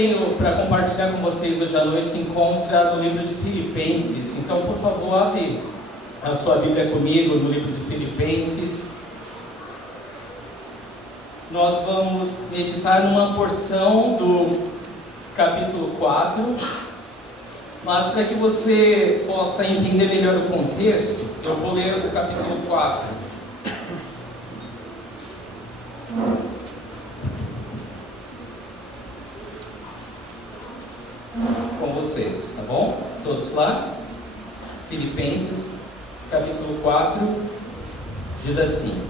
tenho para compartilhar com vocês hoje à noite se encontra no livro de Filipenses. Então, por favor, abre a sua Bíblia comigo no livro de Filipenses. Nós vamos meditar numa porção do capítulo 4, mas para que você possa entender melhor o contexto, eu vou ler o capítulo 4. Com vocês, tá bom? Todos lá? Filipenses, capítulo 4, diz assim: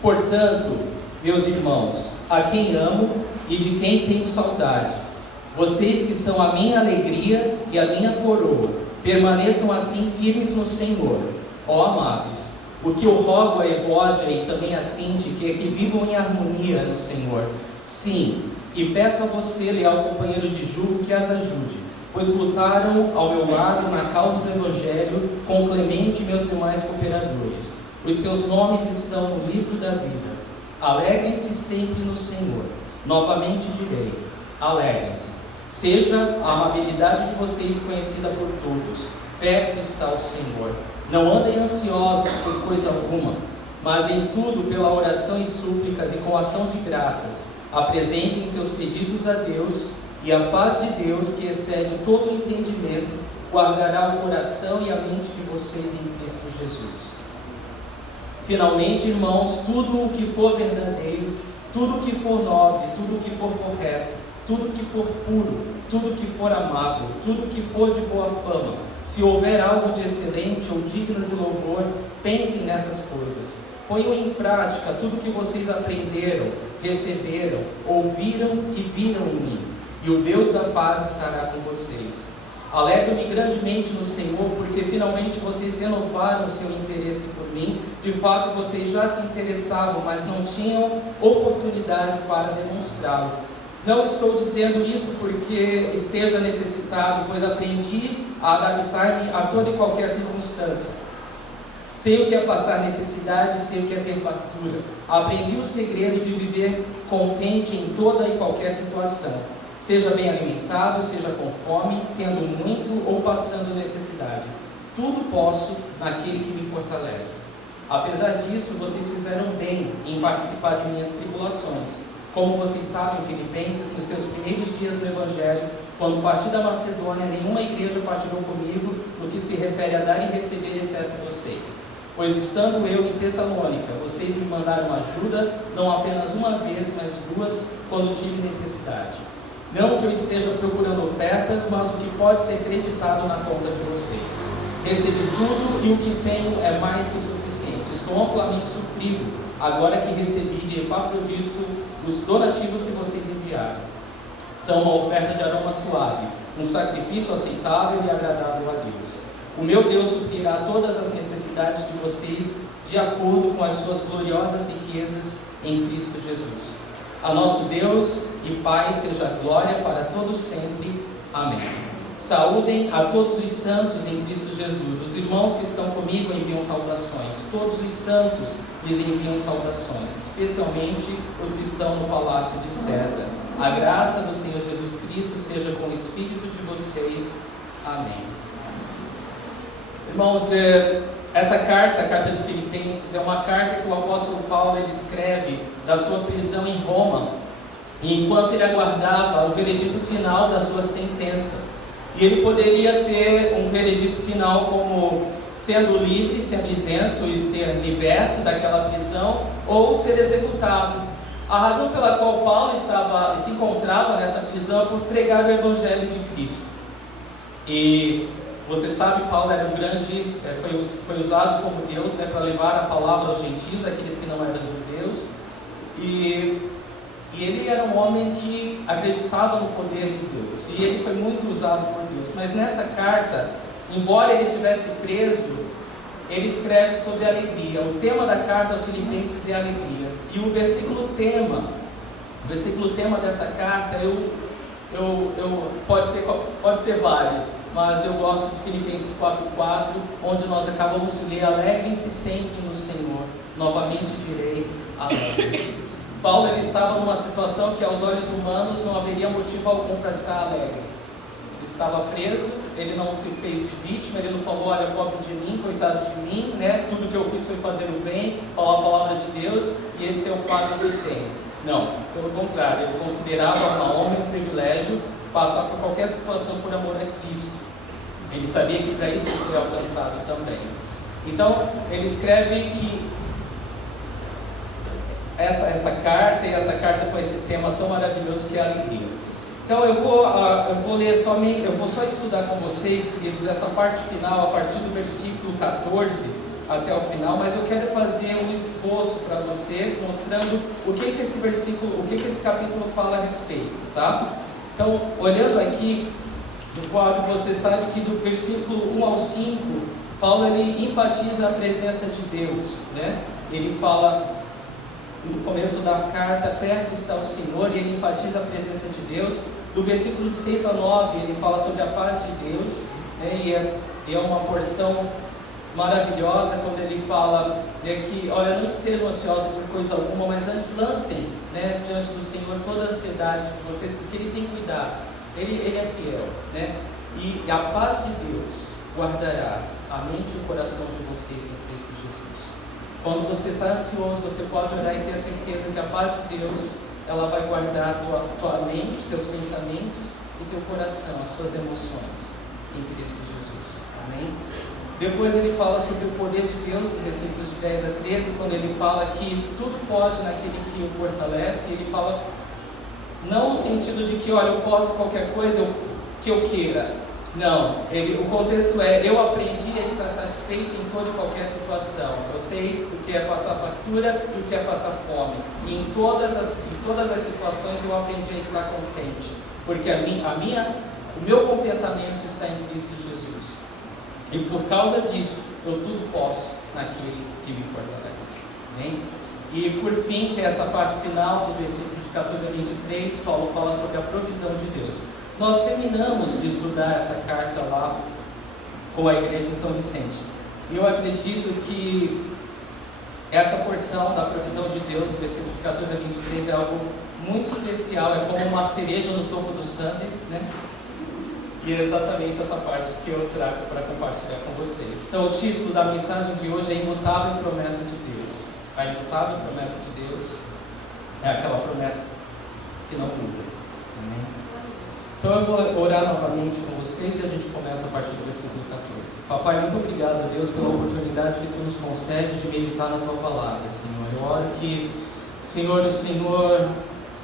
Portanto, meus irmãos, a quem amo e de quem tenho saudade, vocês que são a minha alegria e a minha coroa, permaneçam assim firmes no Senhor, ó amados. O que eu rogo a Evódia e também a Síntique é que vivam em harmonia no Senhor. Sim, e peço a você, leal companheiro de julgo, que as ajude, pois lutaram ao meu lado na causa do Evangelho com Clemente e meus demais cooperadores. Os seus nomes estão no livro da vida. Alegrem-se sempre no Senhor. Novamente direi, alegrem-se. Seja a amabilidade de vocês conhecida por todos. Perto está o Senhor. Não andem ansiosos por coisa alguma, mas em tudo, pela oração e súplicas e com ação de graças, apresentem seus pedidos a Deus, e a paz de Deus, que excede todo o entendimento, guardará o coração e a mente de vocês em Cristo Jesus. Finalmente, irmãos, tudo o que for verdadeiro, tudo o que for nobre, tudo o que for correto, tudo o que for puro, tudo o que for amável, tudo o que for de boa fama, se houver algo de excelente ou digno de louvor, pensem nessas coisas. Ponham em prática tudo o que vocês aprenderam, receberam, ouviram e viram em mim, e o Deus da paz estará com vocês. Alegro-me grandemente no Senhor, porque finalmente vocês renovaram o seu interesse por mim. De fato, vocês já se interessavam, mas não tinham oportunidade para demonstrá-lo. Não estou dizendo isso porque esteja necessitado, pois aprendi a adaptar-me a toda e qualquer circunstância. Sei o que é passar necessidade, sei o que é ter fartura. Aprendi o segredo de viver contente em toda e qualquer situação. Seja bem alimentado, seja com fome, tendo muito ou passando necessidade. Tudo posso naquele que me fortalece. Apesar disso, vocês fizeram bem em participar de minhas tribulações. Como vocês sabem, Filipenses, nos seus primeiros dias do Evangelho, quando parti da Macedônia, nenhuma igreja partilhou comigo no que se refere a dar e receber, exceto vocês. Pois estando eu em Tessalônica, vocês me mandaram ajuda, não apenas uma vez, mas duas, quando tive necessidade. Não que eu esteja procurando ofertas, mas o que pode ser acreditado na conta de vocês. Recebi tudo e o que tenho é mais que suficiente. Estou amplamente suprido, agora que recebi de Epafrodito os donativos que vocês enviaram. São uma oferta de aroma suave, um sacrifício aceitável e agradável a Deus. O meu Deus suprirá todas as necessidades de vocês de acordo com as suas gloriosas riquezas em Cristo Jesus. A nosso Deus e Pai seja glória para todos sempre. Amém. Saúdem a todos os santos em Cristo Jesus. Os irmãos que estão comigo enviam saudações. Todos os santos lhes enviam saudações, especialmente os que estão no palácio de César. A graça do Senhor Jesus Cristo seja com o espírito de vocês. Amém. Irmãos, essa carta, a carta de Filipenses, é uma carta que o apóstolo Paulo ele escreve da sua prisão em Roma, enquanto ele aguardava o veredito final da sua sentença. E ele poderia ter um veredito final como sendo livre, sendo isento e ser liberto daquela prisão, ou ser executado. A razão pela qual Paulo se encontrava nessa prisão é por pregar o Evangelho de Cristo. E você sabe, Paulo era um grande, foi usado como Deus, para levar a palavra aos gentios, aqueles que não eram judeus. E ele era um homem que acreditava no poder de Deus, e ele foi muito usado por Deus. Mas nessa carta, embora ele estivesse preso, ele escreve sobre alegria. O tema da carta aos Filipenses é alegria. E o versículo tema dessa carta, pode ser vários, mas eu gosto de Filipenses 4:4, onde nós acabamos de ler: alegrem-se sempre no Senhor. Novamente direi, alegrem-se. Paulo ele estava numa situação que aos olhos humanos não haveria motivo algum para estar alegre. Ele estava preso, ele não se fez vítima, ele não falou, olha, pobre de mim, coitado de mim, né? Tudo que eu fiz foi fazer o bem, falar a palavra de Deus, e esse é o pago que ele tem. Não, pelo contrário, ele considerava uma honra e um privilégio passar por qualquer situação por amor a Cristo. Ele sabia que para isso ele foi alcançado também. Então, ele escreve que essa carta, e essa carta com esse tema tão maravilhoso que é a alegria. Então eu vou ler eu vou só estudar com vocês, queridos, essa parte final, a partir do versículo 14 até o final, mas eu quero fazer um esboço para você, mostrando o que esse versículo, o que esse capítulo fala a respeito, tá? Então, olhando aqui no quadro, você sabe que do versículo 1 ao 5, Paulo ele enfatiza a presença de Deus, né? Ele fala no começo da carta, perto está o Senhor, e ele enfatiza a presença de Deus. Do versículo 6 a 9, ele fala sobre a paz de Deus, né? E é uma porção maravilhosa quando ele fala, né, que, olha, não estejam ansiosos por coisa alguma, mas antes lancem, né, diante do Senhor toda a ansiedade de vocês, porque Ele tem cuidado, Ele é fiel, né? E a paz de Deus guardará a mente e o coração de vocês em Cristo Jesus. Quando você está ansioso, você pode orar e ter a certeza que a paz de Deus, ela vai guardar tua mente, teus pensamentos e teu coração, as suas emoções em Cristo Jesus. Amém? Depois ele fala sobre o poder de Deus, no versículos de 10 a 13, quando ele fala que tudo pode naquele que o fortalece. Ele fala, não no sentido de que, olha, eu posso qualquer coisa que eu queira. Não, o contexto é, eu aprendi a estar satisfeito em toda e qualquer situação. Eu sei o que é passar fartura e o que é passar fome. E em todas as situações eu aprendi a estar contente. Porque o meu contentamento está em Cristo Jesus. E por causa disso, eu tudo posso naquele que me fortalece. Amém? E por fim, que é essa parte final do versículo de 14 a 23, Paulo fala sobre a provisão de Deus. Nós terminamos de estudar essa carta lá com a igreja de São Vicente. E eu acredito que essa porção da provisão de Deus, do versículo de 14 a 23, é algo muito especial, é como uma cereja no topo do sundae, né? E é exatamente essa parte que eu trago para compartilhar com vocês. Então, o título da mensagem de hoje é Imutável Promessa de Deus. A imutável promessa de Deus é aquela promessa que não muda. Amém? Então, eu vou orar novamente com vocês e a gente começa a partir do versículo 14. Papai, muito obrigado a Deus pela oportunidade que Tu nos concede de meditar na Tua palavra, Senhor. Eu oro que, Senhor, o Senhor,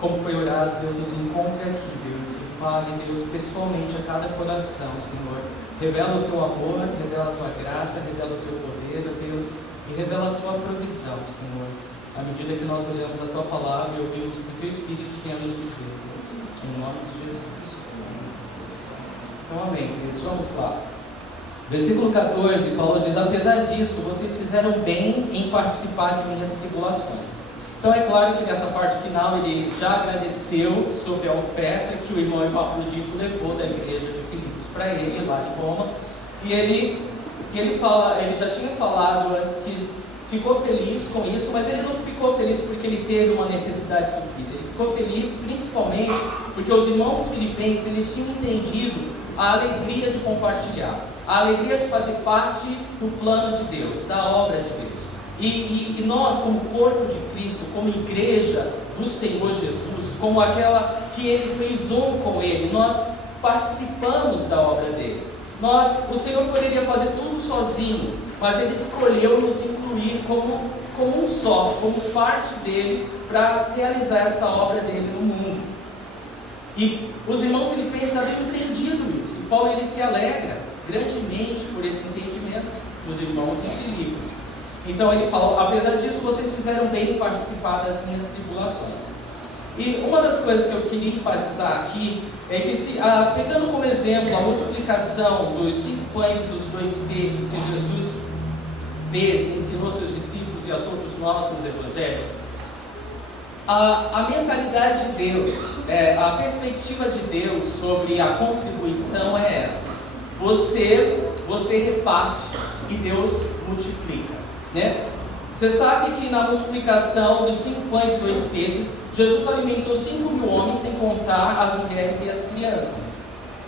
como foi orado, Deus nos encontre aqui, Deus. Fale, Deus, pessoalmente a cada coração, Senhor. Revela o Teu amor, revela a Tua graça, revela o Teu poder, Deus, e revela a Tua provisão, Senhor. À medida que nós olhamos a Tua palavra e ouvimos o que o Teu Espírito tem a nos dizer, Deus. Em nome de Jesus. Então, amém, queridos. Vamos lá. Versículo 14, Paulo diz, apesar disso, vocês fizeram bem em participar de minhas tribulações. Então é claro que nessa parte final ele já agradeceu sobre a oferta que o irmão Epafrodito levou da igreja de Filipos para ele, lá em Roma. E ele já tinha falado antes que ficou feliz com isso, mas ele não ficou feliz porque ele teve uma necessidade suprida. Ele ficou feliz principalmente porque os irmãos filipenses, eles tinham entendido a alegria de compartilhar, a alegria de fazer parte do plano de Deus, da obra de Deus. E nós, como corpo de Cristo, como igreja do Senhor Jesus, como aquela que Ele fez um com Ele, nós participamos da obra dele. O Senhor poderia fazer tudo sozinho, mas Ele escolheu nos incluir como um só, como parte dele, para realizar essa obra dele no mundo. E os irmãos filipenses haviam entendido isso. E Paulo ele se alegra grandemente por esse entendimento dos irmãos em Filipos. Então ele falou, apesar disso, vocês fizeram bem em participar das minhas tribulações. E uma das coisas que eu queria enfatizar aqui é que, pegando como exemplo a multiplicação dos 5 pães e dos 2 peixes que Jesus fez, ensinou seus discípulos e a todos nós nos evangelhos, a mentalidade de Deus, a perspectiva de Deus sobre a contribuição é essa. Você reparte e Deus multiplica. Né? Você sabe que na multiplicação dos 5 pães e 2 peixes, Jesus alimentou 5.000 homens, sem contar as mulheres e as crianças.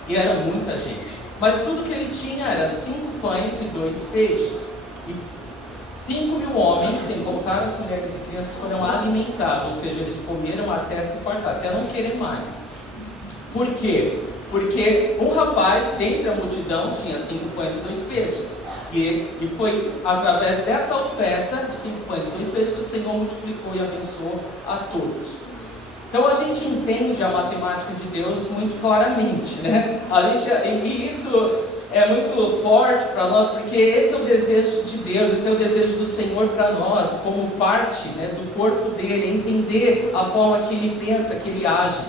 E era muita gente. Mas tudo que ele tinha era 5 pães e 2 peixes. E 5.000 homens, sem contar as mulheres e crianças, foram alimentados. Ou seja, eles comeram até se fartar, até não querer mais. Por quê? Porque um rapaz, dentre a multidão, tinha 5 pães e 2 peixes. E foi através dessa oferta de 5 pães e 2 peixes que o Senhor multiplicou e abençoou a todos. Então a gente entende a matemática de Deus muito claramente, né? E isso é muito forte para nós, porque esse é o desejo de Deus, esse é o desejo do Senhor para nós, como parte, né, do corpo dele, entender a forma que ele pensa, que ele age.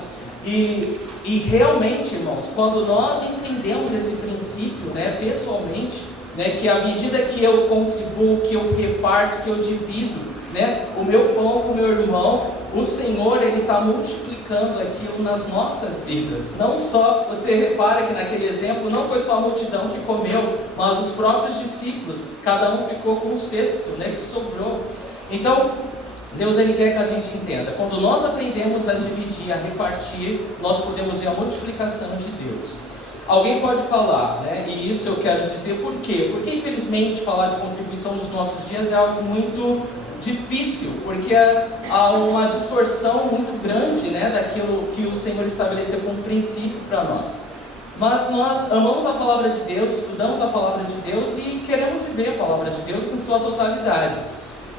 E realmente, irmãos, quando nós entendemos esse princípio, né, pessoalmente, né, que à medida que eu contribuo, que eu reparto, que eu divido, né, o meu pão com o meu irmão, o Senhor, Ele está multiplicando aquilo nas nossas vidas. Não só, você repara que naquele exemplo, não foi só a multidão que comeu, mas os próprios discípulos, cada um ficou com um cesto, né, que sobrou. Então, Deus, Ele quer que a gente entenda, quando nós aprendemos a dividir, a repartir, nós podemos ver a multiplicação de Deus. Alguém pode falar, né? E isso eu quero dizer por quê? Porque infelizmente falar de contribuição nos nossos dias é algo muito difícil, porque há uma distorção muito grande, né, daquilo que o Senhor estabeleceu como princípio para nós. Mas nós amamos a palavra de Deus, estudamos a palavra de Deus e queremos viver a palavra de Deus em sua totalidade.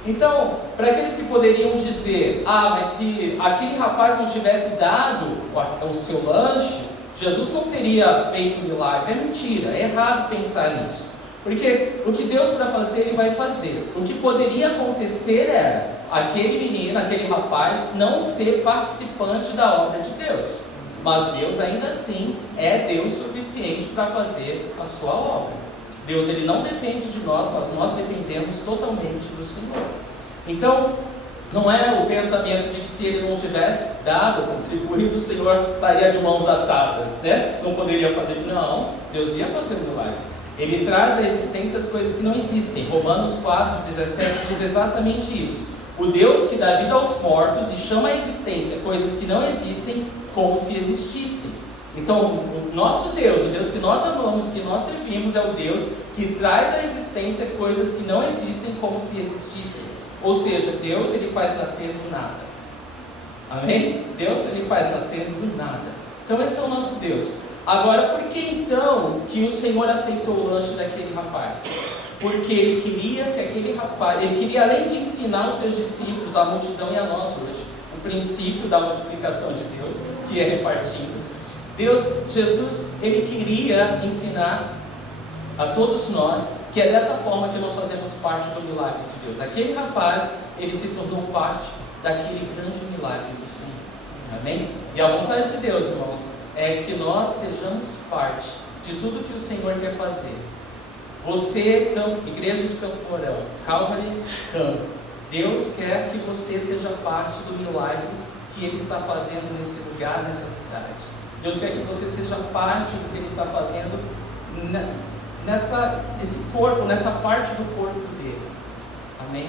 Então, para aqueles que poderiam dizer, mas se aquele rapaz não tivesse dado o seu lanche, Jesus não teria feito um milagre. É mentira, é errado pensar nisso. Porque o que Deus para fazer, Ele vai fazer. O que poderia acontecer era aquele menino, aquele rapaz, não ser participante da obra de Deus. Mas Deus ainda assim é Deus suficiente para fazer a sua obra. Deus, Ele não depende de nós, mas nós dependemos totalmente do Senhor. Então, não é o pensamento de que se ele não tivesse dado, contribuído, o Senhor estaria de mãos atadas, né? Não poderia fazer. Não, Deus ia fazer o milagre. Ele traz à existência as coisas que não existem. Romanos 4,17 diz exatamente isso. O Deus que dá vida aos mortos e chama à existência coisas que não existem como se existissem. Então, o nosso Deus, o Deus que nós amamos, que nós servimos, é o Deus que traz à existência coisas que não existem como se existissem. Ou seja, Deus, Ele faz nascer do nada. Amém? Deus, Ele faz nascer do nada. Então esse é o nosso Deus. Agora, por que então que o Senhor aceitou o lanche daquele rapaz? Porque Ele queria que aquele rapaz, Ele queria, além de ensinar os seus discípulos, a multidão e a nós hoje, o princípio da multiplicação de Deus, que é repartido. Jesus, Ele queria ensinar a todos nós que é dessa forma que nós fazemos parte do milagre de Deus. Aquele rapaz, ele se tornou parte daquele grande milagre do Senhor. Amém? E a vontade de Deus, irmãos, é que nós sejamos parte de tudo que o Senhor quer fazer. Você, Igreja de Campo Mourão, Calvary Campo, Deus quer que você seja parte do milagre que Ele está fazendo nesse lugar, nessa cidade. Deus quer que você seja parte do que Ele está fazendo nesse corpo, nessa parte do corpo dele. Amém?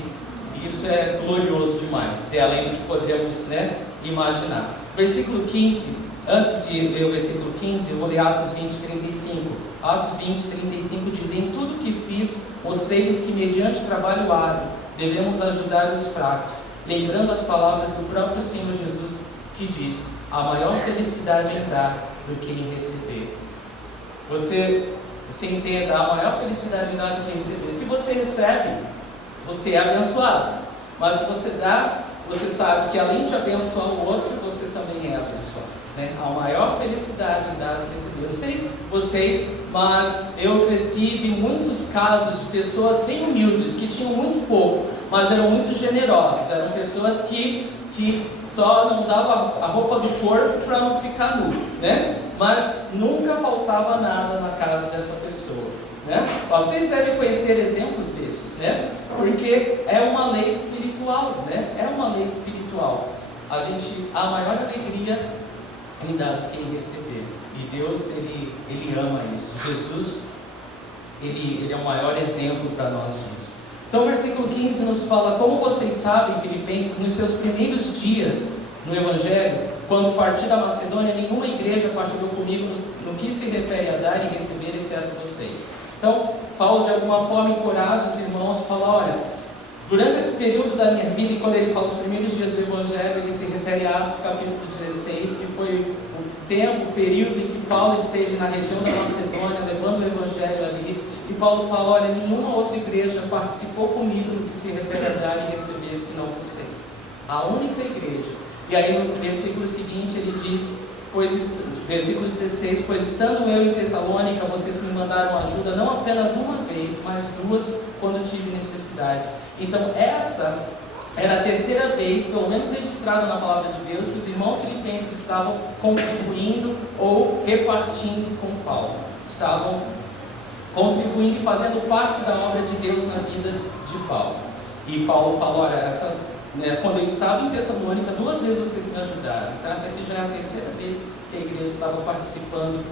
Isso é glorioso demais, é além do que podemos, né, imaginar. Versículo 15, antes de ler o versículo 15, eu vou ler Atos 20, 35. Atos 20, 35 diz: em tudo que fiz, mostrei-lhes que mediante trabalho árduo, devemos ajudar os fracos, lembrando as palavras do próprio Senhor Jesus, que diz: a maior felicidade é dar do que em receber. Você entenda, a maior felicidade é dar do que receber. Se você recebe, você é abençoado. Mas se você dá, você sabe que além de abençoar o outro, você também é abençoado, né? A maior felicidade em dar do que receber. Eu sei vocês, mas eu cresci, vi muitos casos de pessoas bem humildes, que tinham muito pouco, mas eram muito generosas. Eram pessoas que só não davam a roupa do corpo para não ficar nu, né? Mas nunca faltava nada na casa dessa pessoa, né? Vocês devem conhecer exemplos desses, né? Porque é uma lei espiritual, né? É uma lei espiritual. A maior alegria em dar do que em receber. E Deus, Ele ama isso. Jesus, Ele é o maior exemplo para nós disso. Então o versículo 15 nos fala: como vocês sabem, Filipenses, nos seus primeiros dias no Evangelho, quando parti da Macedônia, nenhuma igreja partilhou comigo no que se refere a dar e receber, exceto vocês. Então, Paulo de alguma forma encoraja os irmãos, fala: olha, durante esse período da minha vida, e quando ele fala os primeiros dias do Evangelho, ele se refere a Atos capítulo 16, que foi o período em que Paulo esteve na região da Macedônia, levando o Evangelho ali, e Paulo fala: olha, nenhuma outra igreja participou comigo no que se refere a dar e receber, senão vocês. A única igreja. E aí no versículo seguinte ele diz, versículo 16, pois estando eu em Tessalônica, vocês me mandaram ajuda, não apenas uma vez, mas duas, quando tive necessidade. Então essa era a terceira vez, pelo menos registrada na palavra de Deus, que os irmãos filipenses estavam contribuindo ou repartindo com Paulo. Estavam contribuindo e fazendo parte da obra de Deus na vida de Paulo. E Paulo falou: olha, quando eu estava em Tessalônica, 2 vezes vocês me ajudaram. Então essa aqui já é a terceira vez que a igreja estava participando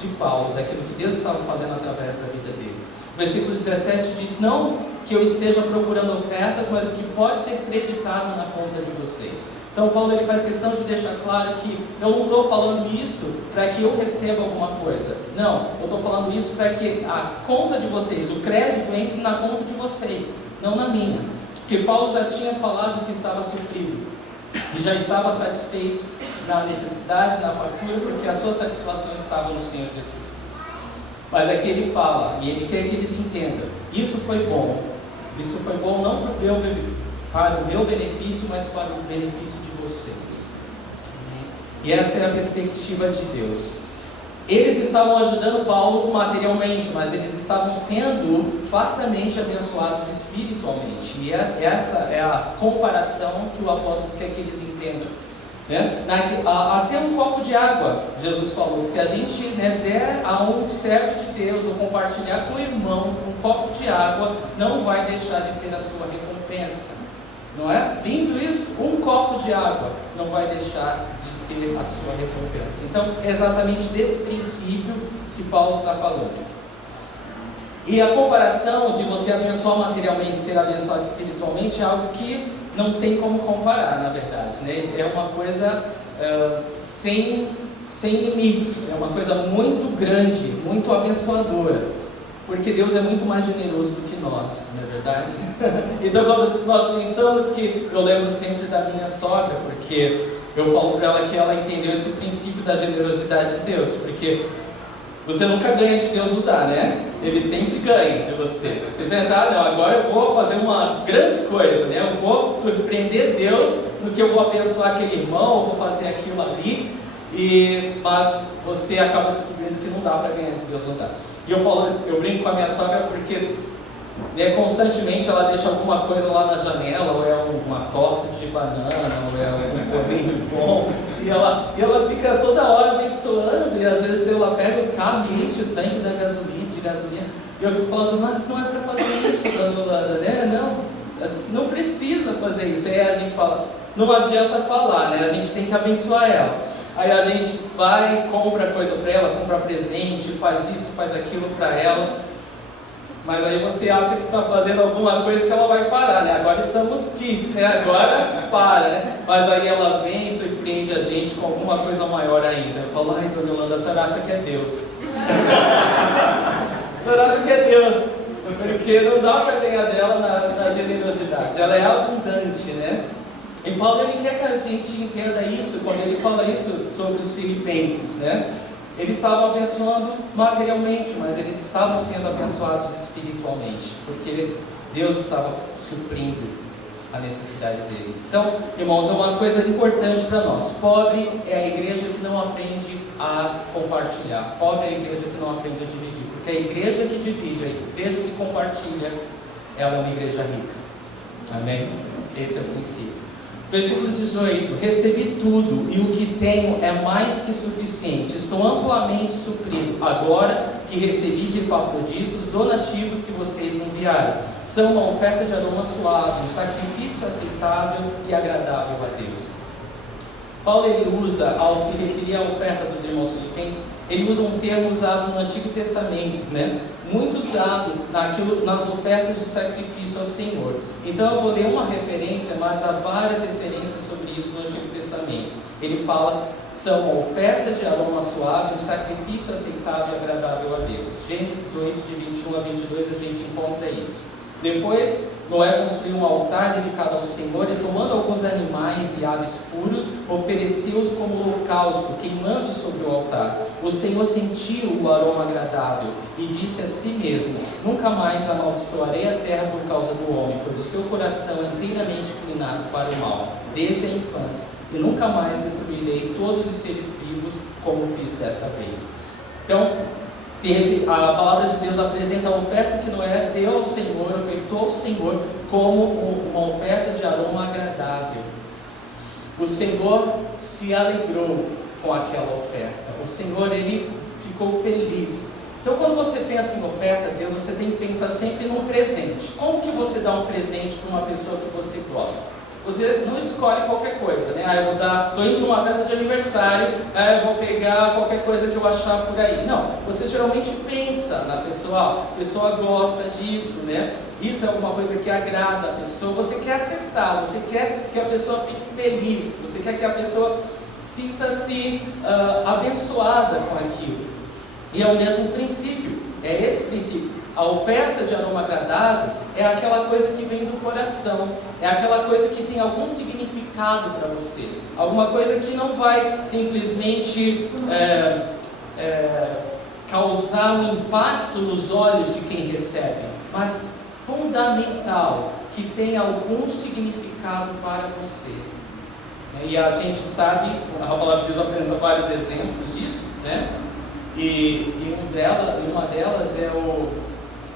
de Paulo, daquilo que Deus estava fazendo através da vida dele. O versículo 17 diz: não que eu esteja procurando ofertas, mas o que pode ser creditado na conta de vocês. Então Paulo ele faz questão de deixar claro que eu não estou falando isso para que eu receba alguma coisa. Não, eu estou falando isso para que a conta de vocês, o crédito, entre na conta de vocês, não na minha. Porque Paulo já tinha falado que estava suprido e já estava satisfeito na necessidade, na fartura, porque a sua satisfação estava no Senhor Jesus. Mas aqui ele fala, e ele quer que eles entendam: isso foi bom não para o meu benefício, mas para o benefício de vocês. E essa é a perspectiva de Deus. Eles estavam ajudando Paulo materialmente, mas eles estavam sendo fartamente abençoados espiritualmente. E essa é a comparação que o apóstolo quer que eles entendam. Até um copo de água, Jesus falou: se a gente der a um servo de Deus ou compartilhar com o irmão um copo de água, não vai deixar de ter a sua recompensa. Não é? Vindo isso, um copo de água não vai deixar de ter a sua recompensa. Então, é exatamente desse princípio que Paulo está falando. E a comparação de você abençoar materialmente e ser abençoado espiritualmente é algo que não tem como comparar, na verdade, né? É uma coisa sem limites, é uma coisa muito grande, muito abençoadora, porque Deus é muito mais generoso do que nós, não é verdade? Então, quando nós pensamos que, eu lembro sempre da minha sogra, porque eu falo para ela que ela entendeu esse princípio da generosidade de Deus, porque você nunca ganha de Deus no dar, né? Ele sempre ganha de você. Você pensa: não, agora eu vou fazer uma grande coisa, né? Eu vou surpreender Deus no que eu vou abençoar aquele irmão, eu vou fazer aquilo ali, mas você acaba descobrindo que não dá para ganhar de Deus no dar. E eu brinco com a minha sogra porque constantemente ela deixa alguma coisa lá na janela, ou é uma torta de banana, ou é um bolinho bom, e ela fica toda hora abençoando, e às vezes ela pega o carro e enche o tanque de gasolina, e eu fico falando: mas não é para fazer isso, dona Yolanda, né? Não precisa fazer isso. Aí a gente fala: não adianta falar, né? A gente tem que abençoar ela. Aí a gente vai, compra coisa para ela, compra presente, faz isso, faz aquilo para ela. Mas aí você acha que está fazendo alguma coisa que ela vai parar, né? Agora estamos kids, né? Agora para, né? Mas aí ela vem e surpreende a gente com alguma coisa maior ainda. Eu falo: ai, dona Yolanda, a senhora acha que é Deus? A senhora acha que é Deus? Porque não dá para ganhar dela na generosidade. Ela é abundante, né? E Paulo ele quer que a gente entenda isso quando ele fala isso sobre os filipenses, né? Eles estavam abençoando materialmente, mas eles estavam sendo abençoados espiritualmente, porque Deus estava suprindo a necessidade deles. Então, irmãos, é uma coisa importante para nós. Pobre é a igreja que não aprende a compartilhar. Pobre é a igreja que não aprende a dividir. Porque a igreja que divide, a igreja que compartilha, ela é uma igreja rica. Amém? Esse é o princípio. Versículo 18: recebi tudo, e o que tenho é mais que suficiente. Estou amplamente suprido, agora que recebi de Epafrodito os donativos que vocês enviaram. São uma oferta de aroma suave, um sacrifício aceitável e agradável a Deus. Paulo ele usa, ao se referir à oferta dos irmãos filipenses, ele usa um termo usado no Antigo Testamento, né? muito usado nas ofertas de sacrifício ao Senhor. Então eu vou ler uma referência, mas há várias referências sobre isso no Antigo Testamento. Ele fala, são uma oferta de aroma suave, um sacrifício aceitável e agradável a Deus. Gênesis 8, de 21 a 22, a gente encontra isso. Depois, Noé construiu um altar dedicado ao Senhor e, tomando alguns animais e aves puros, ofereceu-os como holocausto, queimando sobre o altar. O Senhor sentiu o aroma agradável e disse a si mesmo: nunca mais amaldiçoarei a terra por causa do homem, pois o seu coração é inteiramente inclinado para o mal, desde a infância, e nunca mais destruirei todos os seres vivos como fiz desta vez. Então, a palavra de Deus apresenta a oferta que Noé deu ao Senhor, ofertou ao Senhor como uma oferta de aroma agradável. O Senhor se alegrou com aquela oferta. O Senhor, Ele ficou feliz. Então, quando você pensa em oferta a Deus, você tem que pensar sempre num presente. Como que você dá um presente para uma pessoa que você gosta? Você não escolhe qualquer coisa, né? Eu estou indo numa festa de aniversário, eu vou pegar qualquer coisa que eu achar por aí. Não, você geralmente pensa na pessoa, a pessoa gosta disso, né? Isso é alguma coisa que agrada a pessoa, você quer acertar, você quer que a pessoa fique feliz, você quer que a pessoa sinta-se abençoada com aquilo. E é o mesmo princípio, é esse princípio. A oferta de aroma agradável é aquela coisa que vem do coração, é aquela coisa que tem algum significado para você, alguma coisa que não vai simplesmente causar um impacto nos olhos de quem recebe, mas fundamental, que tem algum significado para você. E a gente sabe, a palavra de Deus apresenta vários exemplos disso, né? E uma delas é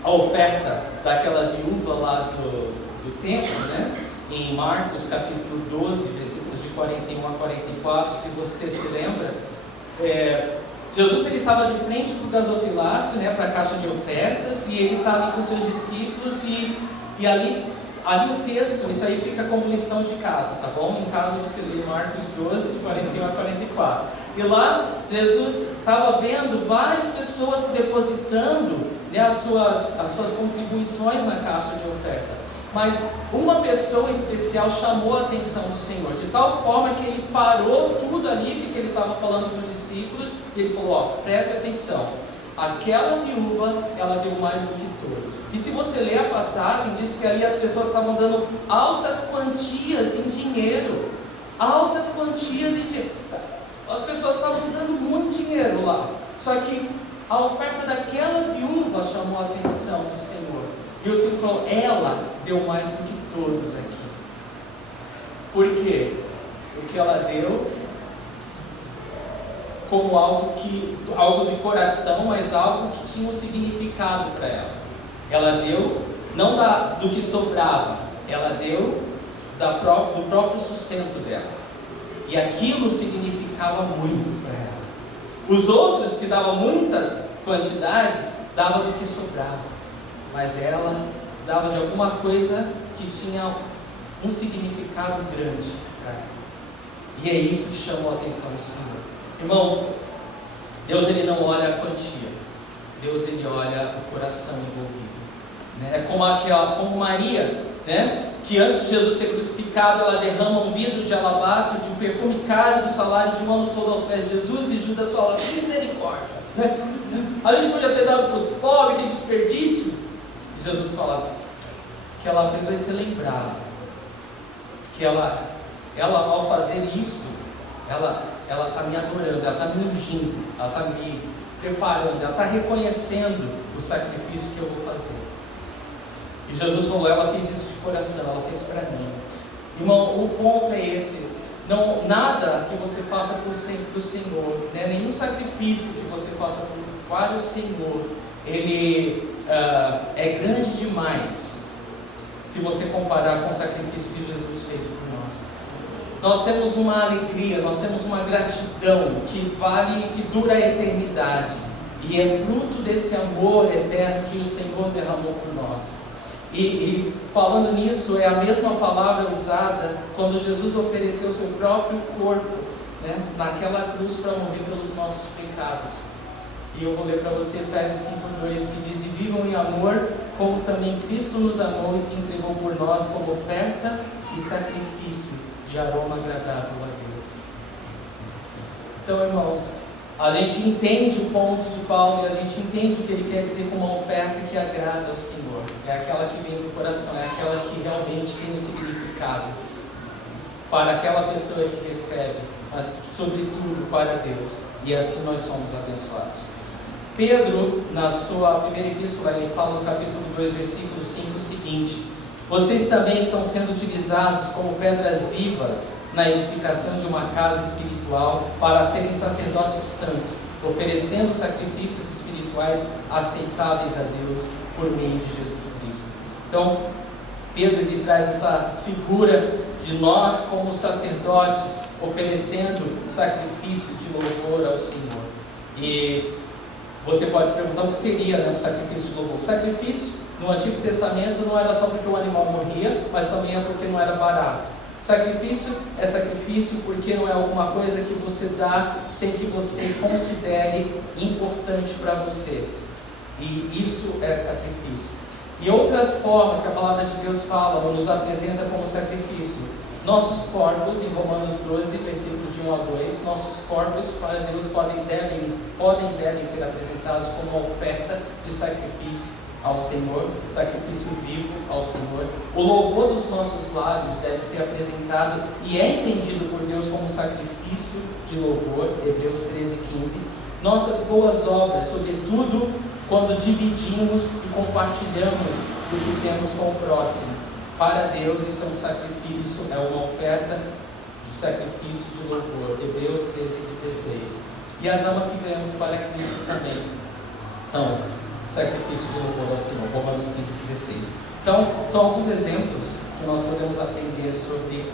a oferta daquela viúva lá do templo, né? Em Marcos capítulo 12, versículos de 41 a 44, se você se lembra, Jesus estava de frente para o gasofilácio, né, para a caixa de ofertas, e ele estava com seus discípulos, e ali o texto, isso aí fica como lição de casa, tá bom? Em casa você lê Marcos 12, de 41 a 44. E lá Jesus estava vendo várias pessoas depositando, né, as suas contribuições na caixa de oferta. Mas uma pessoa especial chamou a atenção do Senhor, de tal forma que ele parou tudo ali que ele estava falando para os discípulos, e ele falou: preste atenção, aquela viúva, ela deu mais do que todos. E se você ler a passagem, diz que ali as pessoas estavam dando altas quantias em dinheiro. Altas quantias em dinheiro. As pessoas estavam dando muito dinheiro lá. Só que a oferta daquela viúva chamou a atenção do Senhor. E o Senhor falou: ela deu mais do que todos aqui. Por quê? Porque ela deu como algo de coração, mas algo que tinha um significado para ela. Ela deu não do que sobrava, ela deu do próprio sustento dela. E aquilo significava muito para ela. Os outros que davam muitas quantidades, davam do que sobrava. Mas ela dava de alguma coisa que tinha um significado grande para ela. E é isso que chamou a atenção do Senhor. Irmãos, Deus, Ele não olha a quantia. Deus, Ele olha o coração envolvido, né? É como Maria, né? Que antes de Jesus ser crucificado, ela derrama um vidro de alabastro, de um perfume caro, do salário de um ano todo aos pés de Jesus, e Judas fala: misericórdia, né? A gente podia ter dado para os pobres, que desperdício. Jesus fala: que ela fez vai ser lembrada, que ela ao fazer isso, ela está me adorando, ela está me ungindo, ela está me preparando, ela está reconhecendo o sacrifício que eu vou fazer. E Jesus falou: ela fez isso de coração, ela fez para mim. Irmão, o ponto é esse: não, nada que você faça para o Senhor, né, nenhum sacrifício que você faça para o Senhor, ele é grande demais se você comparar com o sacrifício que Jesus fez por nós. Nós temos uma alegria, nós temos uma gratidão que dura a eternidade, e é fruto desse amor eterno que o Senhor derramou por nós. E falando nisso, é a mesma palavra usada quando Jesus ofereceu seu próprio corpo, né, naquela cruz para morrer pelos nossos pecados. E eu vou ler para você Efésios 5:2, que diz: e vivam em amor, como também Cristo nos amou e se entregou por nós como oferta e sacrifício de aroma agradável a Deus. Então, irmãos, a gente entende o ponto de Paulo e a gente entende o que ele quer dizer com uma oferta que agrada ao Senhor. É aquela que vem do coração, é aquela que realmente tem um significado para aquela pessoa que recebe, mas sobretudo para Deus. E assim nós somos abençoados. Pedro, na sua primeira epístola, ele fala no capítulo 2, versículo 5, o seguinte: vocês também estão sendo utilizados como pedras vivas na edificação de uma casa espiritual para serem sacerdócio santo, oferecendo sacrifícios espirituais aceitáveis a Deus por meio de Jesus Cristo. Então, Pedro ele traz essa figura de nós como sacerdotes oferecendo sacrifício de louvor ao Senhor. E você pode se perguntar o que seria, né, um sacrifício de louvor. O sacrifício no Antigo Testamento não era só porque o animal morria, mas também é porque não era barato. Sacrifício é sacrifício porque não é alguma coisa que você dá sem que você considere importante para você. E isso é sacrifício. E outras formas que a palavra de Deus fala, ou nos apresenta como sacrifício. Nossos corpos, em Romanos 12, versículo de 1 a 2, nossos corpos para Deus podem e devem ser apresentados como uma oferta de sacrifício ao Senhor, sacrifício vivo ao Senhor. O louvor dos nossos lábios deve ser apresentado e é entendido por Deus como sacrifício de louvor, Hebreus 13:15. Nossas boas obras, sobretudo quando dividimos e compartilhamos o que temos com o próximo. Para Deus isso é um sacrifício, é uma oferta de sacrifício de louvor, Hebreus 13:16. E as almas que ganhamos para Cristo também são sacrifício de louvor ao Senhor, Romanos 15:16. Então, são alguns exemplos que nós podemos aprender sobre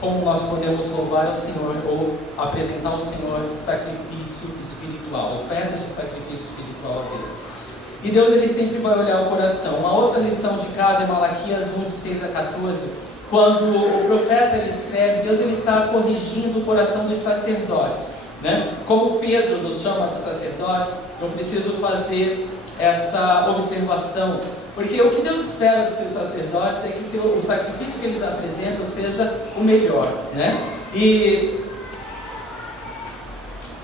como nós podemos louvar ao Senhor ou apresentar ao Senhor sacrifício espiritual, ofertas de sacrifício espiritual a Deus. E Deus ele sempre vai olhar o coração. Uma outra lição de casa é Malaquias 1:6-14, quando o profeta ele escreve, Deus ele está corrigindo o coração dos sacerdotes, né? Como Pedro nos chama de sacerdotes, eu preciso fazer essa observação, porque o que Deus espera dos seus sacerdotes é que o sacrifício que eles apresentam seja o melhor, né? E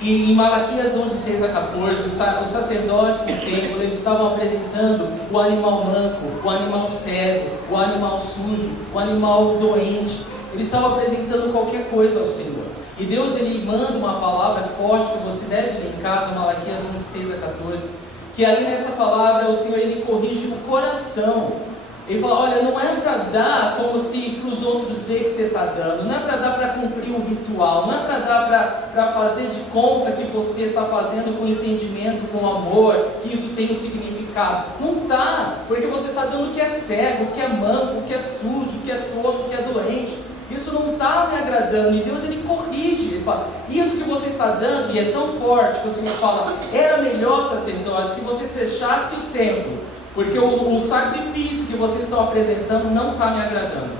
em Malaquias 1:6-14, os sacerdotes do templo eles estavam apresentando o animal manco, o animal cego, o animal sujo, o animal doente. Eles estavam apresentando qualquer coisa ao Senhor. E Deus ele manda uma palavra forte que você deve ler em casa, Malaquias 1:6-14, que ali nessa palavra o Senhor ele corrige o coração. Ele fala, olha, não é para dar como se para os outros ver que você está dando, não é para dar para cumprir um ritual, não é para dar para fazer de conta que você está fazendo com entendimento, com amor, que isso tem um significado. Não está, porque você está dando o que é cego, o que é manco, o que é sujo, o que é torto, o que é doente. Isso não está me agradando, e Deus ele corrige, ele fala, isso que você está dando, e é tão forte que o Senhor fala, era melhor, sacerdotes, que vocês fechassem o templo, porque o sacrifício que vocês estão apresentando não está me agradando,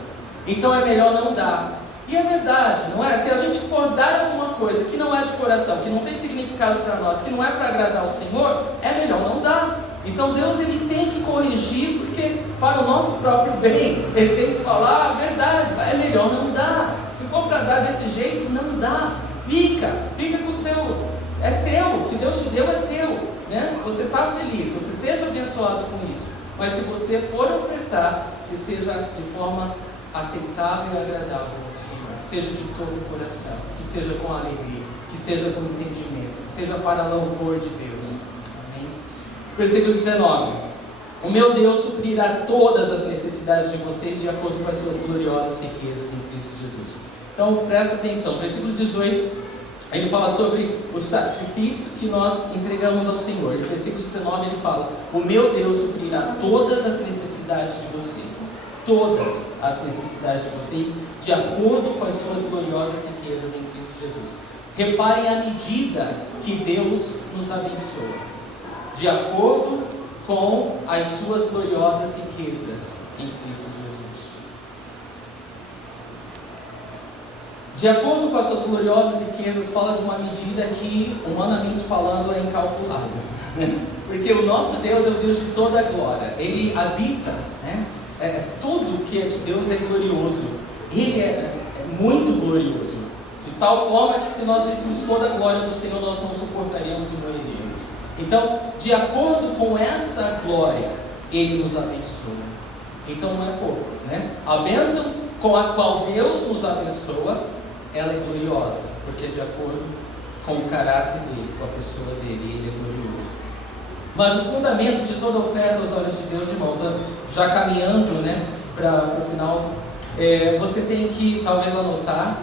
então é melhor não dar. E é verdade, não é? Se a gente for dar alguma coisa que não é de coração, que não tem significado para nós, que não é para agradar o Senhor, é melhor não dar. Então Deus ele tem que corrigir, porque para o nosso próprio bem, ele tem que falar a verdade, é melhor não dar. Se for para dar desse jeito, não dá. Fica com o seu, é teu, se Deus te deu, é teu, né? Você está feliz, você seja abençoado com isso, mas se você for ofertar, que seja de forma aceitável e agradável ao Senhor, que seja de todo o coração, que seja com alegria, que seja com entendimento, que seja para louvor de Deus. Versículo 19: o meu Deus suprirá todas as necessidades de vocês de acordo com as suas gloriosas riquezas em Cristo Jesus. Então presta atenção, versículo 18, ele fala sobre o sacrifício que nós entregamos ao Senhor. No versículo 19 ele fala, o meu Deus suprirá todas as necessidades de vocês, todas as necessidades de vocês, de acordo com as suas gloriosas riquezas em Cristo Jesus. Reparem a medida que Deus nos abençoa, de acordo com as suas gloriosas riquezas em Cristo Jesus. De acordo com as suas gloriosas riquezas, fala de uma medida que, humanamente falando, é incalculável. Porque o nosso Deus é o Deus de toda a glória. Ele habita, tudo que é de Deus é glorioso. Ele é muito glorioso. De tal forma que se nós víssemos toda a glória do Senhor, nós não suportaríamos e morreríamos. Então, de acordo com essa glória, Ele nos abençoa. Então não é pouco, né? A bênção com a qual Deus nos abençoa, ela é gloriosa, porque é de acordo com o caráter dele, com a pessoa dele, ele é glorioso. Mas o fundamento de toda oferta aos olhos de Deus, irmãos, já caminhando, para o final, você tem que talvez anotar,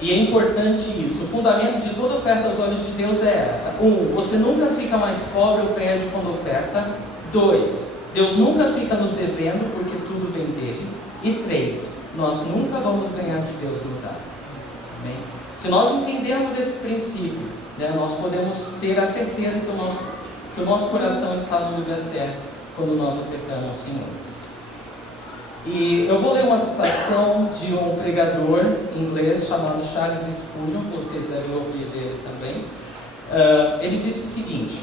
e é importante isso. O fundamento de toda oferta aos olhos de Deus é essa: 1. Você nunca fica mais pobre ou perde quando oferta. 2. Deus nunca fica nos devendo, porque tudo vem dele. E 3. Nós nunca vamos ganhar de Deus no dar. Amém? Se nós entendermos esse princípio, nós podemos ter a certeza que o nosso coração está no lugar certo quando nós ofertamos ao Senhor. E eu vou ler uma citação de um pregador inglês chamado Charles Spurgeon, que vocês devem ouvir dele também. Ele disse o seguinte: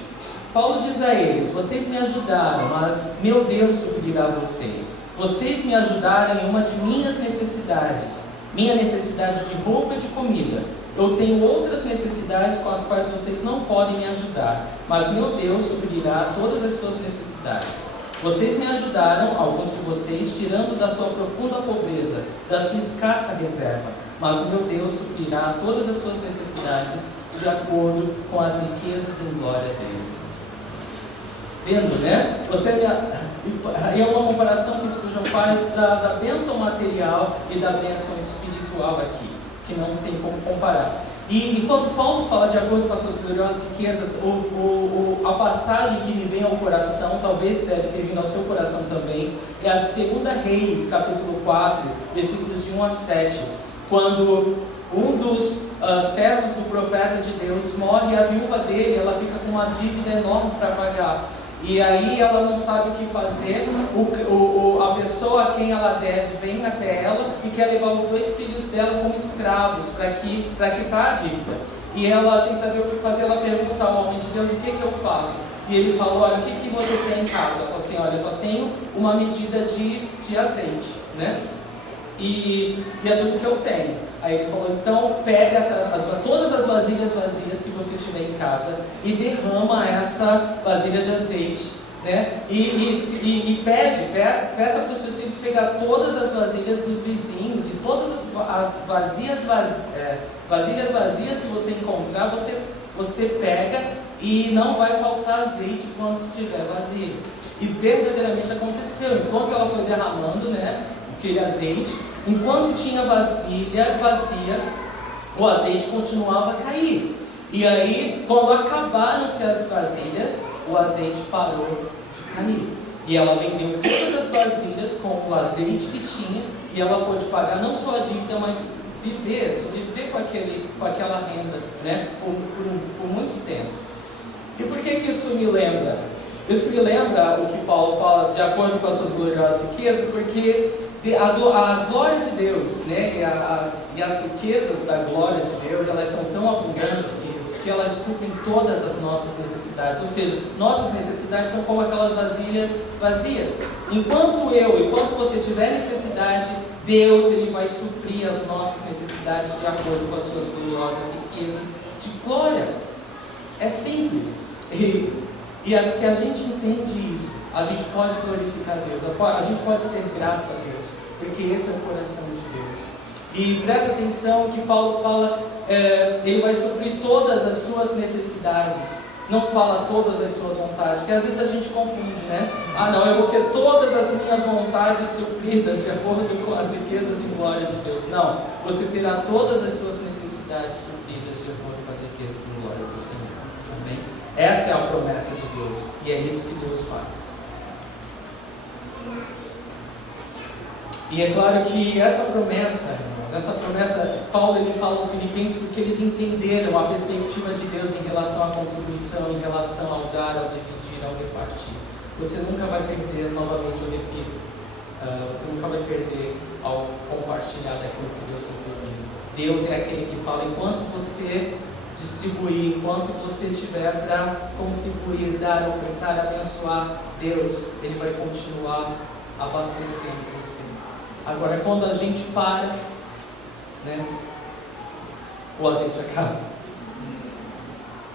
Paulo diz a eles: vocês me ajudaram, mas meu Deus suprirá vocês. Vocês me ajudaram em uma de minhas necessidades, minha necessidade de roupa e de comida. Eu tenho outras necessidades com as quais vocês não podem me ajudar, mas meu Deus suprirá todas as suas necessidades. Vocês me ajudaram, alguns de vocês, tirando da sua profunda pobreza, da sua escassa reserva, mas o meu Deus suprirá todas as suas necessidades de acordo com as riquezas em glória dele. Vendo, né? É uma comparação que Spurgeon faz da bênção material e da bênção espiritual aqui, que não tem como comparar. E quando Paulo fala de acordo com as suas gloriosas riquezas, a passagem que me vem ao coração, talvez deve ter vindo ao seu coração também, é a de 2 Reis, capítulo 4, versículos de 1 a 7, quando um dos servos do profeta de Deus morre, e a viúva dele, ela fica com uma dívida enorme para pagar. E aí ela não sabe o que fazer, a pessoa a quem ela deve vem até ela e quer levar os 2 filhos dela como escravos para quitar a dívida. E ela, sem saber o que fazer, ela pergunta ao homem de Deus: o que eu faço? E ele falou: olha, o que você tem em casa? Ela falou assim: olha, eu só tenho uma medida de azeite, né? E é tudo que eu tenho. Aí ele falou: então pega todas as vasilhas vazias que você tiver em casa e derrama essa vasilha de azeite, né? E peça para os seus filhos pegar todas as vasilhas dos vizinhos e todas as vasilhas vazias que você encontrar, você pega, e não vai faltar azeite quando tiver vasilha. E verdadeiramente aconteceu. Enquanto ela foi derramando, aquele azeite, enquanto tinha vasilha vazia, o azeite continuava a cair. E aí, quando acabaram-se as vasilhas, o azeite parou de cair. E ela vendeu todas as vasilhas com o azeite que tinha, e ela pôde pagar não só a dívida, mas sobreviver com aquela renda, por muito tempo. E por que isso me lembra? Isso me lembra o que Paulo fala, de acordo com as suas gloriosas riquezas, porque a glória de Deus, e as riquezas da glória de Deus, elas são tão abundantes que elas suprem todas as nossas necessidades. Ou seja, nossas necessidades são como aquelas vasilhas vazias. Enquanto você tiver necessidade, Deus ele vai suprir as nossas necessidades de acordo com as suas gloriosas riquezas de glória. É simples. E se a gente entende isso, a gente pode glorificar Deus, a gente pode ser grato a Deus, porque esse é o coração de Deus. E presta atenção que Paulo fala, ele vai suprir todas as suas necessidades, não fala todas as suas vontades, porque às vezes a gente confunde, não, eu vou ter todas as minhas vontades supridas de acordo com as riquezas e glória de Deus. Não, você terá todas as suas necessidades supridas de acordo com as riquezas e glória do Senhor. Amém? Essa é a promessa de Deus, e é isso que Deus faz. E é claro que essa promessa, Paulo ele fala aos Filipenses porque eles entenderam a perspectiva de Deus em relação à contribuição, em relação ao dar, ao dividir, ao repartir. Você nunca vai perder, novamente eu repito, Você nunca vai perder ao compartilhar daquilo que Deus tem pedido. Deus é aquele que fala, enquanto você distribuir, enquanto você tiver para contribuir, dar, ofertar, abençoar, Deus, Ele vai continuar abastecendo você. Agora, quando a gente para, o azeite acaba.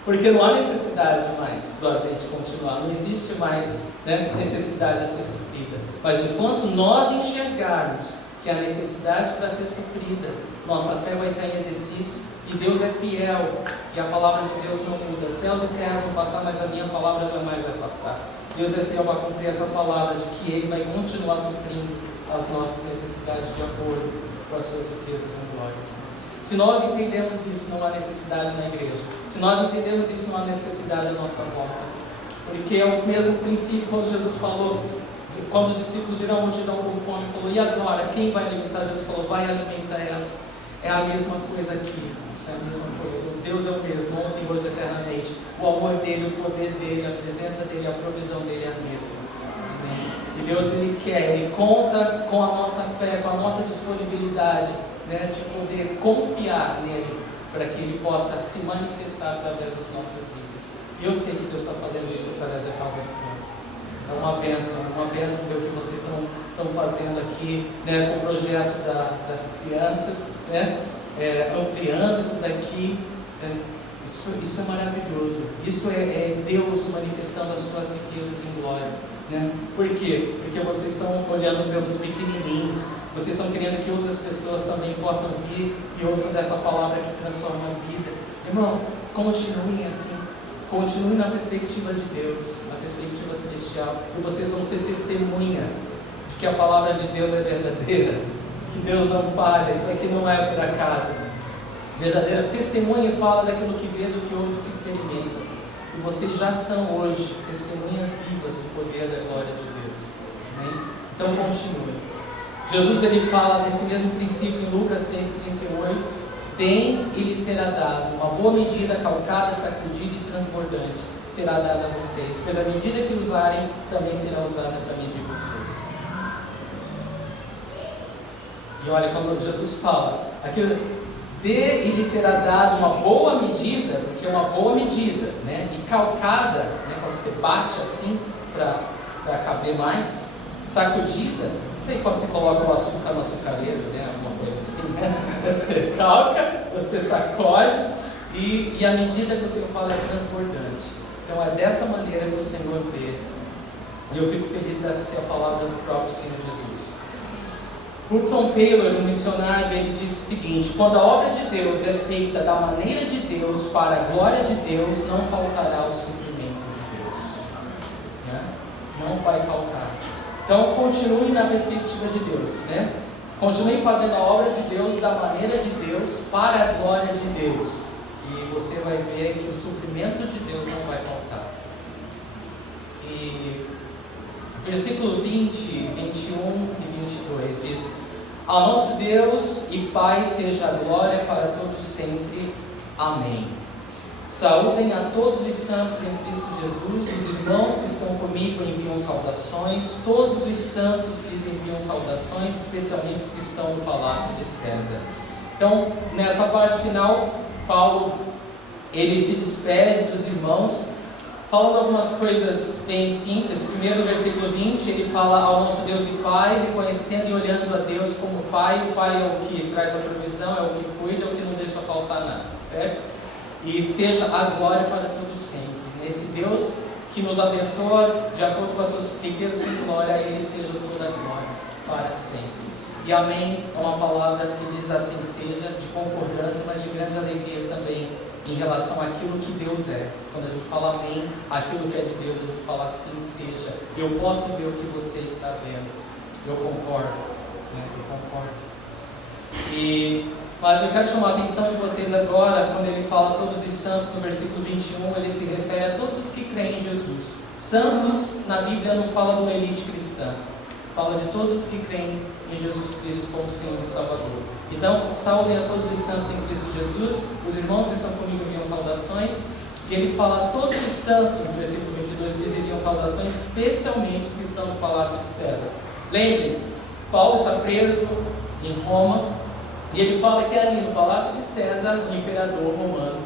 Porque não há necessidade mais do azeite continuar, não existe mais necessidade a ser suprida. Mas enquanto nós enxergarmos que a necessidade para ser suprida, nossa fé vai estar em exercício, e Deus é fiel, e a palavra de Deus não muda. Céus e terras vão passar, mas a minha palavra jamais vai passar. Deus é fiel para cumprir essa palavra de que Ele vai continuar suprindo as nossas necessidades de acordo com as suas riquezas em glória. Se nós entendemos isso, não há necessidade na igreja. Se nós entendemos isso, não há necessidade à nossa volta. Porque é o mesmo princípio quando Jesus falou, quando os discípulos viram a multidão com fome, falou, e agora, quem vai alimentar? Jesus falou, vai alimentar elas. É a mesma coisa aqui, isso é a mesma coisa. O Deus é o mesmo, ontem, hoje, eternamente. O amor dele, o poder dele, a presença dele, a provisão dele é a mesma. Amém? E Deus, Ele quer, Ele conta com a nossa fé, com a nossa disponibilidade, de poder confiar nele, para que Ele possa se manifestar através das nossas vidas. E eu sei que Deus está fazendo isso através da Calvary. É uma bênção ver o que vocês estão fazendo aqui, com o projeto das crianças, ampliando isso daqui. Isso é maravilhoso. Isso é Deus manifestando as suas riquezas em glória. Por quê? Porque vocês estão olhando pelos pequenininhos, vocês estão querendo que outras pessoas também possam vir e ouçam dessa palavra que transforma a vida. Irmãos, continuem assim. Continue na perspectiva de Deus, na perspectiva celestial, e vocês vão ser testemunhas de que a palavra de Deus é verdadeira, que Deus não falha, isso aqui não é por acaso. Verdadeira testemunha fala daquilo que vê, do que ouve, do que experimenta. E vocês já são hoje testemunhas vivas do poder da glória de Deus. Amém? Então continue. Jesus ele fala nesse mesmo princípio em Lucas 6,38. Deem e lhe será dado, uma boa medida, calcada, sacudida e transbordante, será dada a vocês, pois a medida que usarem, também será usada para medir vocês. E olha, quando Jesus fala, aquilo, dê e lhe será dado uma boa medida, porque é uma boa medida, e calcada, quando você bate assim, para caber mais, sacudida, sei quando você coloca o açúcar no açucareiro, alguma coisa assim, você calca, você sacode, e a medida que o Senhor fala é transbordante. Então é dessa maneira que o Senhor vê, e eu fico feliz dessa ser a palavra do próprio Senhor Jesus. Hudson Taylor, um missionário, ele disse o seguinte: quando a obra de Deus é feita da maneira de Deus, para a glória de Deus, não faltará o suprimento de Deus. Não vai faltar. Então, continue na perspectiva de Deus, Continue fazendo a obra de Deus da maneira de Deus, para a glória de Deus. E você vai ver que o suprimento de Deus não vai faltar. E versículo 20, 21 e 22 diz: ao nosso Deus e Pai seja a glória para todos sempre. Amém. Saúdem a todos os santos em Cristo Jesus. Os irmãos que estão comigo enviam saudações. Todos os santos lhes enviam saudações, especialmente os que estão no palácio de César. Então, nessa parte final, Paulo ele se despede dos irmãos, falando algumas coisas bem simples. Primeiro, no versículo 20, ele fala ao nosso Deus e Pai, reconhecendo e olhando a Deus como Pai. O Pai é o que traz a provisão, é o que cuida, é o que não deixa faltar nada, certo? E seja a glória para todos sempre. Esse Deus que nos abençoa de acordo com as suas riquezas em glória, a Ele seja toda a glória para sempre. E amém é uma palavra que diz assim seja, de concordância, mas de grande alegria também em relação àquilo que Deus é. Quando a gente fala amém, aquilo que é de Deus, a gente fala assim seja. Eu posso ver o que você está vendo. Eu concordo. Eu concordo. Mas eu quero chamar a atenção de vocês agora, quando ele fala todos os santos, no versículo 21, ele se refere a todos os que creem em Jesus. Santos, na Bíblia, não fala de uma elite cristã. Fala de todos os que creem em Jesus Cristo como Senhor e Salvador. Então, saúdem a todos os santos em Cristo Jesus. Os irmãos que estão comigo enviam saudações. E ele fala a todos os santos, no versículo 22, eles enviam saudações, especialmente os que estão no palácio de César. Lembrem Paulo está preso em Roma, e ele fala que ali no palácio de César, o imperador romano,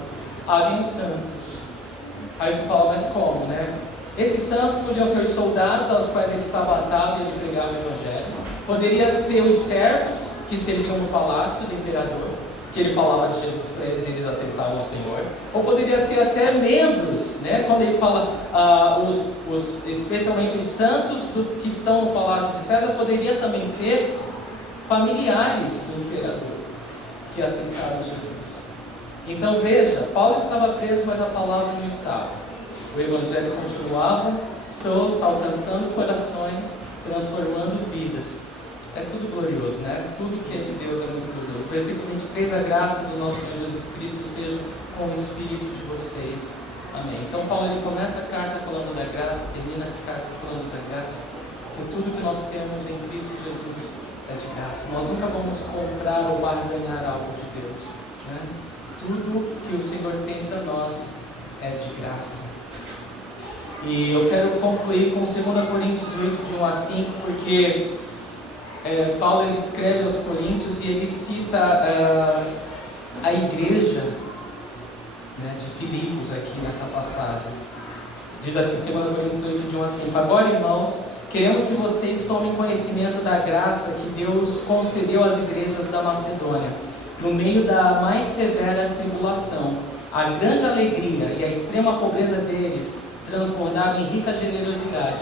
havia os santos. Aí você fala, mas como, né? Esses santos podiam ser os soldados aos quais ele estava atado e ele pregava o evangelho. Poderia ser os servos que serviam no palácio do imperador, que ele falava de Jesus para eles e eles aceitavam o Senhor. Ou poderia ser até membros, né? Quando ele fala, especialmente os santos que estão no palácio de César, poderia também ser familiares do imperador, que aceitaram Jesus. Então veja, Paulo estava preso, mas a palavra não estava. O evangelho continuava solto, alcançando corações, transformando vidas. É tudo glorioso, né? Tudo que é de Deus é muito glorioso. Versículo 23, a graça do nosso Senhor Jesus Cristo seja com o Espírito de vocês. Amém. Então Paulo ele começa a carta falando da graça, termina a carta falando da graça. Que tudo que nós temos em Cristo Jesus é de graça. Nós nunca vamos comprar ou barganhar algo de Deus, né? Tudo que o Senhor tem para nós é de graça. E eu quero concluir com 2 Coríntios 8, de 1 a 5, porque Paulo ele escreve aos Coríntios e ele cita a igreja, né, de Filipos aqui nessa passagem. Diz assim, 2 Coríntios 8, de 1 a 5: Agora, irmãos, queremos que vocês tomem conhecimento da graça que Deus concedeu às igrejas da Macedônia, no meio da mais severa tribulação. A grande alegria e a extrema pobreza deles transbordaram em rica generosidade,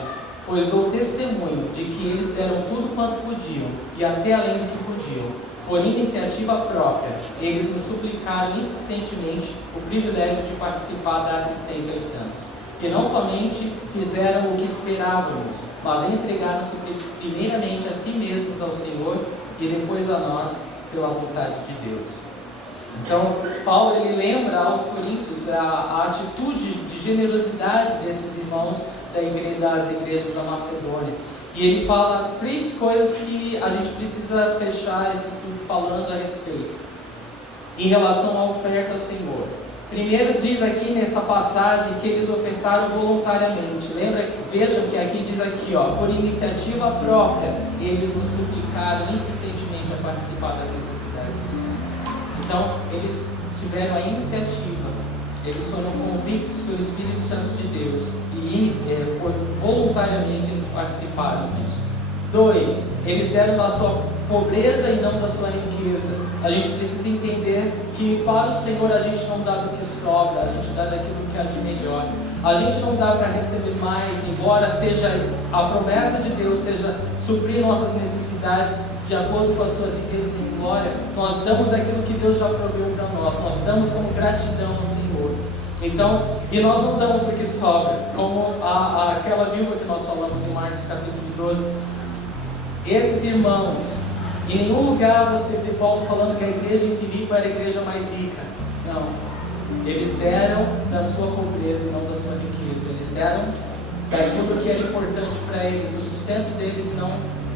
pois dou testemunho de que eles deram tudo quanto podiam, e até além do que podiam. Por iniciativa própria, eles nos suplicaram insistentemente o privilégio de participar da assistência aos santos. E não somente fizeram o que esperávamos, mas entregaram-se primeiramente a si mesmos ao Senhor e depois a nós pela vontade de Deus. Então, Paulo ele lembra aos coríntios a atitude de generosidade desses irmãos das igrejas da Macedônia. E ele fala 3 coisas que a gente precisa fechar esse estudo falando a respeito, em relação à oferta ao Senhor. Primeiro diz aqui nessa passagem que eles ofertaram voluntariamente. Vejam que aqui diz aqui, por iniciativa própria, eles nos suplicaram insistentemente a participar das necessidades dos santos. Então, eles tiveram a iniciativa, eles foram convictos pelo Espírito Santo de Deus e voluntariamente eles participaram disso. 2, eles deram da sua pobreza e não da sua riqueza. A gente precisa entender que para o Senhor a gente não dá do que sobra, a gente dá daquilo que há de melhor. A gente não dá para receber mais, embora seja a promessa de Deus, seja suprir nossas necessidades de acordo com as suas riquezas em glória. Nós damos daquilo que Deus já proveu para nós damos como gratidão ao Senhor. Então, e nós não damos do que sobra, como aquela viúva que nós falamos em Marcos capítulo 12. Esses irmãos, em nenhum lugar você vê Paulo falando que a igreja em Filipe era a igreja mais rica. Não. Eles deram da sua pobreza e não da sua riqueza. Eles deram daquilo que era importante para eles, do sustento deles e não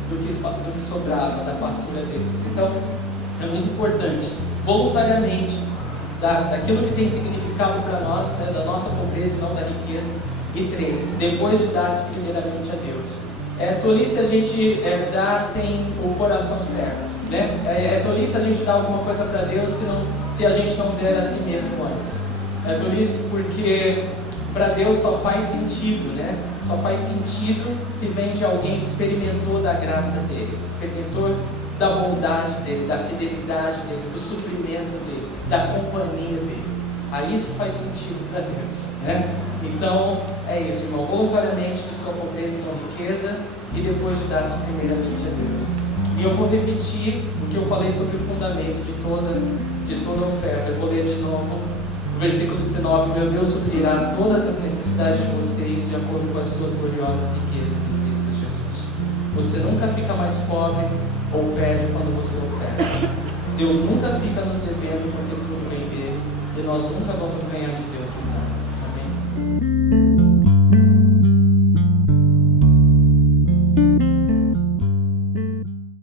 do que sobrava, da fartura deles. Então, é muito importante, voluntariamente, daquilo que tem significado para nós, da nossa pobreza e não da riqueza. E 3, depois de dar-se primeiramente a Deus. É tolice a gente dar sem o coração certo, né? É tolice a gente dar alguma coisa para Deus se a gente não der a si mesmo antes. É tolice porque para Deus só faz sentido, né? Só faz sentido se vem de alguém que experimentou da graça dele, experimentou da bondade dele, da fidelidade dele, do suprimento dele, da companhia dele. Aí isso faz sentido para Deus, né? Então, é isso, irmão. Voluntariamente de sua pobreza e não riqueza, e depois de dar-se primeiramente a Deus. E eu vou repetir o que eu falei sobre o fundamento de toda oferta. Eu vou ler de novo o versículo 19. Meu Deus suprirá todas as necessidades de vocês de acordo com as suas gloriosas riquezas em Cristo Jesus. Você nunca fica mais pobre ou perde quando você oferta. Deus nunca fica nos devendo porque tudo vem dele. E nós nunca vamos ganhar de Deus. Amém?